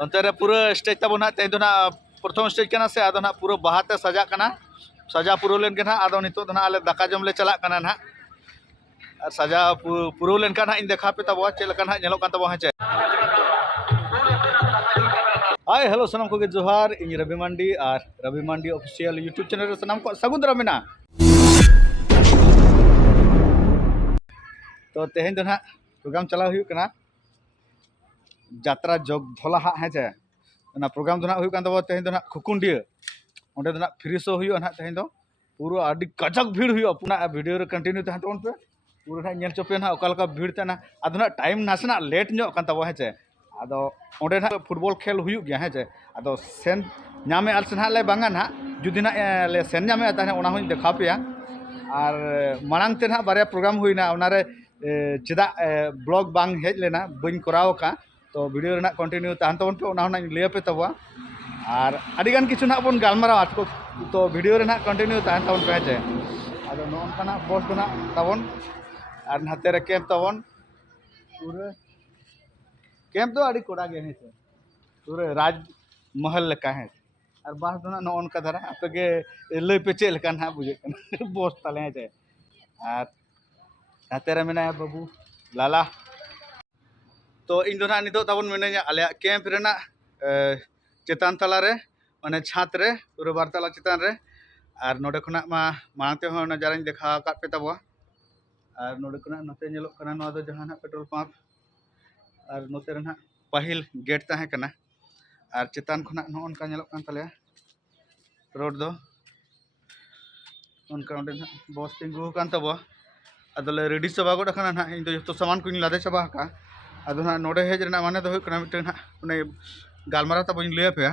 अंतरे पूरा स्टेज तब ना तेज ना प्रथम स्टेज करना से आदो ना पूरा बाहाते सजा करना सजा पुरो लेन के ना आदो नितो ना आले दाका जम ले चला करना ना सजा पुरो लेन का ना इन देखा पे तब चेल का ना नेलो का तब चे हाय हेलो सनम को जोहार इन रवि मांडी और रवि मांडी ऑफिशियल यूट्यूब चैनल सनम को सगुंदरा मेना तो तेहन दो ना प्रोग्राम चला हुई करना जात्रा जोग धोला हाँ है चे ना प्रोग्राम दो ना हुई कान तब तेहन दो ना खुकुंडिया ओंडे दो ना फ्री शो हुई ना तेहन दो पूरा आदि कजक भीड़ हुई अपना वीडियो रे कंटिन्यू तहन तोन पे पूरा ना नेल चोपे ना ओका भीड़ तना आदो ना टाइम नासना लेट ᱧᱚᱜ कान तब है चे आदो ओंडे ना फुटबॉल खेल हुई गया है चे आदो सेन नामे आल सेना ले बांगा ना जुदी ना ले सेन नामे ताने ओना हुई देखा पे और मांग ते ना बारे प्रोग्राम हुई ना ओनारे चेदा ब्लॉग बांग हेज लेना बन कराव का तो वीडियो रेना कंटिन्यू तहन तबन पे ओना लय पे तब और अड़ी गान किछु ना बन गालमारा तो वीडियो रेना कंटिन्यू तहन तबन पे चे आदो नोनकाना बॉस दो ना तबन और हाते रे कैंप तबन पूरा कैंप तो अड़ी कोड़ा गे है पूरा राज महल लेका है और बास दो ना नोन का धरा आपे के लय पे चेल का ना बुझे बॉस तले है और हाते रे मेना बाबू लाला तो इन दो ना नितो तबन मेना आले कैंप रेना चेतान तला रे माने छात रे पूरा बारतला चेतान रे और नोडे खना मा मानते हो नजारानी देखा का पे तब और नोडे खना नते नेलो कना नोआ दो जहां पेट्रोल पंप और नोते रे ना पहिल गेट ताहे कना और चेतान खना नोन का नेलो कान तले रोड दो उनका ओंडे ना बस तिंगु कान तब अदले रेडी चबा गोड खाना ना इन जो सामान को लादे चबा का अदो ना नोडे हेज रेना माने दो हुकना मिटे ना उने गालमारा तब लय पे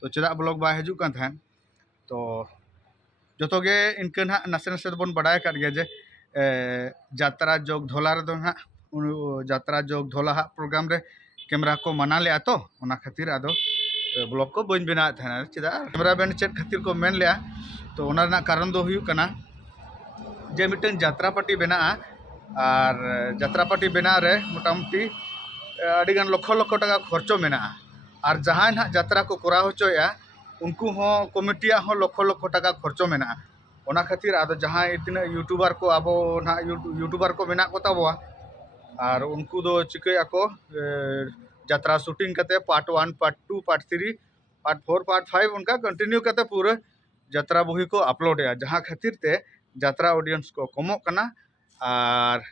तो चेदा ब्लॉग बा हजु कान थान तो जतो गे इनके ना नसे नसे बन बडाय कर गया जे जात्रा जोग धोला रे दो ना जात्रा जोग धोला हा प्रोग्राम रे कैमरा को मना ले तो ओना खातिर आदो ब्लॉग को बन बिना थाना चेदा कैमरा बैन चेक खातिर को मेन लिया तो ओना ना कारण दो हुयु कना जे मिटन जात्रा पार्टी बना और जात्रा पार्टी बना रे मोटामुटी अडिगान लक्ष लक्ष टाका खर्चो मेना और जहाँ ना जात्रा को करा होचोया उनको हो कमिटिया हो लक्ष लक्ष टाका खर्चो मेना ओना खातिर आदो जहाँ इतना यूट्यूबर को अब ना यूट्यूबर को मेना को तबवा और उनको दो चिकया को जात्रा शूटिंग करते part 1 part 2 part 3 part 4 part 5 उनका कंटिन्यू करते पूरे जात्रा बही को अपलोड है जहाँ खातिर ते जात्रा ऑडियंस को कमो कना और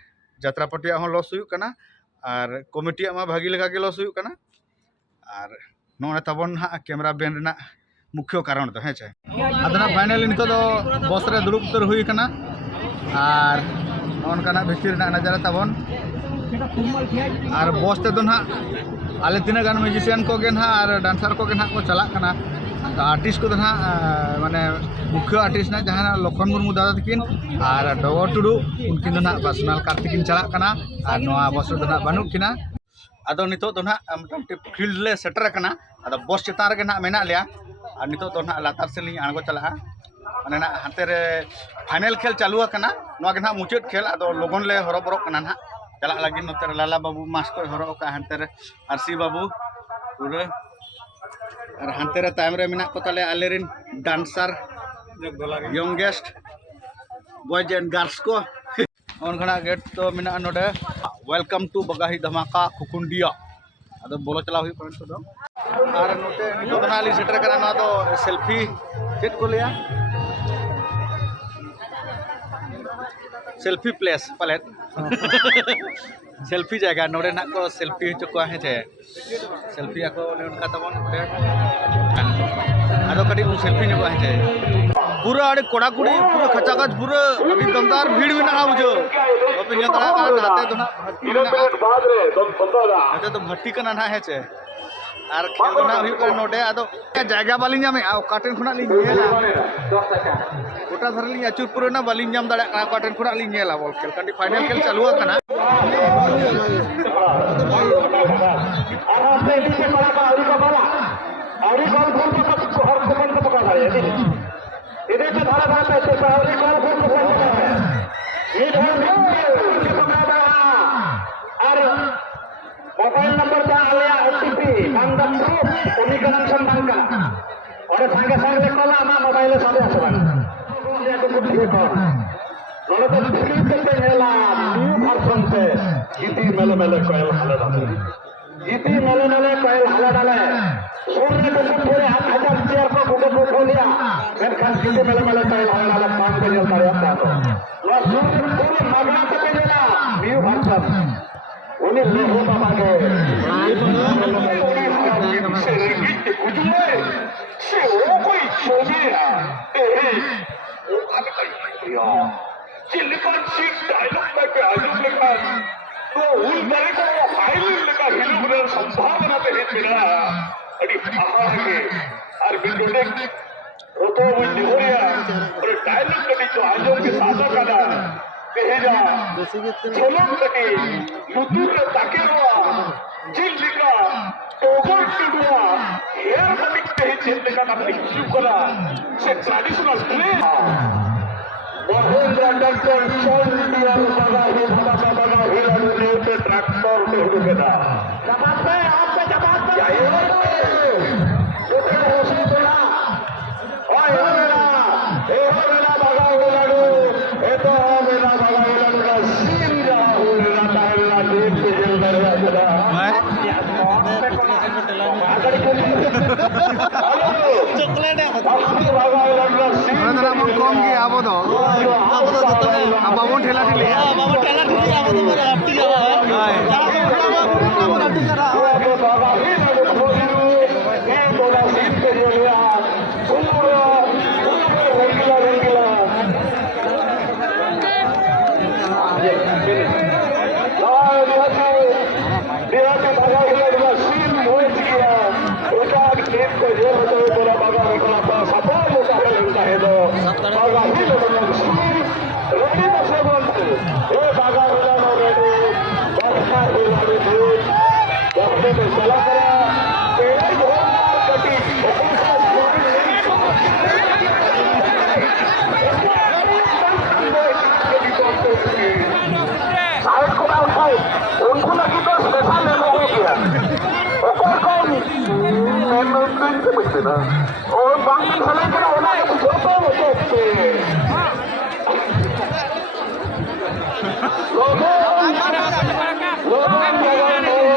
जात्रा पार्टिया हो लॉस हुई कना और कमिटिया मा भागी लगा के लॉस हुई कना और नोने तबन हा कैमरा बैन रेना मुख्य कारण तो है चे अदना फाइनली नितो दो बस रे दुड़ुब उतर हुई कना और नोनकाना भितर रेना नजारा तबन और बस ते दो ना आले तीना गान म्यूजिशियन को गे ना और डांसर को गे ना को चला कना तो आर्टिस्ट को ना माने मुख्य आर्टिस्ट ना जहाँ लखन मुर्मू दादा तकिन और डगर टुडू उनकिन ना पर्सनल कार तकिन चला कना और नोआ बस रे ना बानुक किना आदो नितो तो ना मोटामुटी फील्ड ले सेटर कना आदो बस चेतान रे ना मेना लिया और नितो तो ना लातार से लिंग आगो चला माने ना हाते रे फाइनल खेल चालू कना नोआ के ना मुचाद खेल आदो लोगन ले हरो बरो कना ना चला लगी नोते लाला बाबू मास्क को हरो का हाते रे आरसी बाबू पूरे और हाते रे टाइम रे मेना को तले आलेरिन dancer youngest boys and girls को ओनखना गेट तो मेना नोडे वेलकम टू बगाही धमाका खुकुंडिया अदो बोलो चला हुई पॉइंट तो और नोटे नितो दना ली सेटर करा ना तो सेल्फी चेक को लिया सेल्फी प्लेस पलेट सेल्फी जगह नोडे ना को सेल्फी चको है चे सेल्फी ako उनका तबन आदो कड़ी सेल्फी नको है चे पूरा अड़े कोड़ा कुड़ी पूरा खचाखच पूरा अभी दमदार भीड़ में ना बुझो ओपे यंत्रा का नाते तो ना नाते तो भट्टी का ना है चे और खेल ना हुई कर नोडे आदो जायगा बाली नामे आ काटन खुना ली नेला गोटा धर ली अचुर पूरा ना बाली नाम दाड़ा काटन खुना ली नेला बॉल खेल कंडी फाइनल खेल चालू कना मोबाइल नंबर का आलिया OTP उन्हीं का नाम सम्मान का और संगे संगे कला ना मोबाइल सामने आसमान ये तो कुछ ठीक है नोले तो फिल्म करते हैं ला न्यू वर्जन से इति मेले मेले कोयल हाले डाले इति मेले मेले कोयल हाले डाले सूर्य को पूरे 8000 चेयर को गुडे को खोलिया मैं खान इति मेले मेले कोयल हाले डाले काम पे चलता रहता तो वो सूर्य पूरे मगना पे चला न्यू वर्जन उन्हें लोगों बाबा के से वो कोई छोड़िया वो खाने का या चिल्लिकन सीट डायलॉग में के आयोजन लिखा तो उन तरह को वो हाईलाइट लिखा हिलू बुलर संभावना पे हित मिला अड़ी आहार के और बिल्डोटे वो तो वो निहोरिया और डायलॉग कटी तो आयोजन के साथ का भेजा झलक कटी लुतुर ताके हुआ चिल्लिका टोगर टिडुआ हेयर कटिंग पे चिल्लिका का पिक्चर करा से traditional play Mahendra doctor Chandiya बगा ही बगा हिलाने पे ट्रैक्टर पे हुकेदा जवाब पे आपका जवाब पे उसे होशी बोला ओए मेरा बगा हिलानो ए तो मेरा बगा हिलानो का सीन रहा हो मेरा टाइला देख के जल रहा जरा चॉकलेट है बगा हिलानो का सीन मन कम की आबो दो बाबू ठेला ठेली आबो दो मेरा हफ्ती जावा है उनको लगी तो स्पेशल मेमो हो गया और बाकी समय का होना है कुछ होता है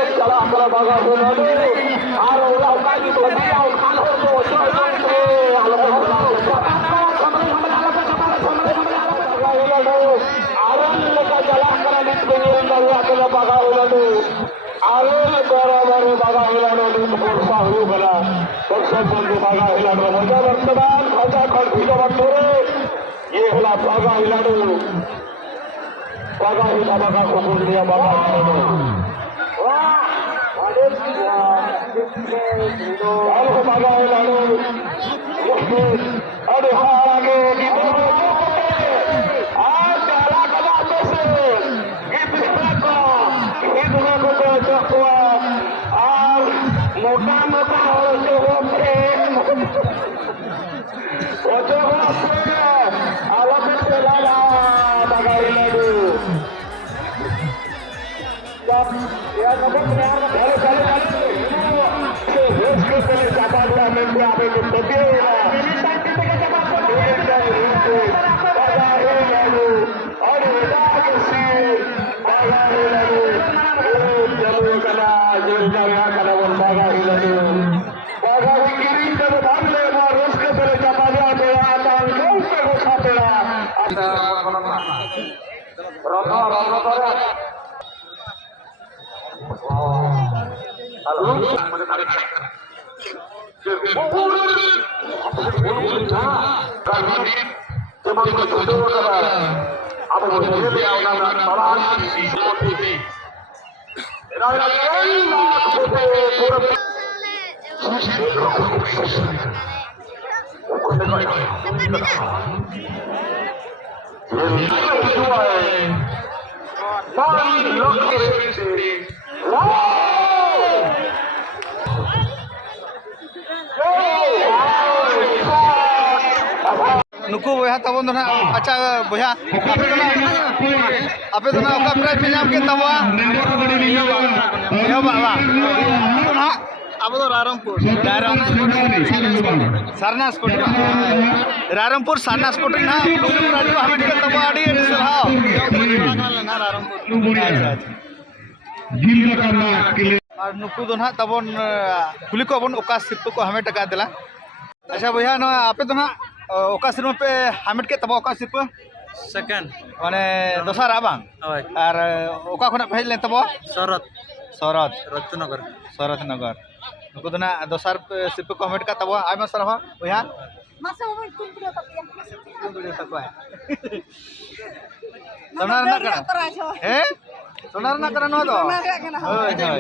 चला चला बागा बोला और उनका की तो दिया उनका बागा हिलानो आरोग्य बराबर बागा हिलानो वर्षा हुई बना वर्षा बंधु बागा हिलानो मजा वर्तमान खजा खड़की बंधुरे ये होला बागा हिलानो बागा हिला बागा को बोल दिया बागा हिलानो वाह बागा हिलानो अरे हाँ आगे मोटा मोटा नुकु बया तबन दो ना अच्छा बया आपे दो ना ओका प्राइज पे नाम के तबवा यो बाबा तो ना अब तो रायरंगपुर सारना स्पोर्टिंग रायरंगपुर सारना स्पोर्टिंग ना पुलिस राडी को हमें के तब आडी सलाह ना रायरंगपुर अच्छा और नुकु दो ना तबन कुली को बन ओका सिर्फ को हमें टका दिला अच्छा भैया ना आपे तो ना ओका सिर्फ पे हमें के तब ओका सिर्फ सेकंड माने दोसार आबांग ओय और ओका खना भेज ले तब शरत शरत रत्नगर शरत नगर नुकु दो ना दोसार सिर्फ को हमें का तब आयमा सरहा भैया Masa mau itu video tapi yang video तक है सोनार ना करा kerja. eh sonar na kara no do Sonar na kara. होय होय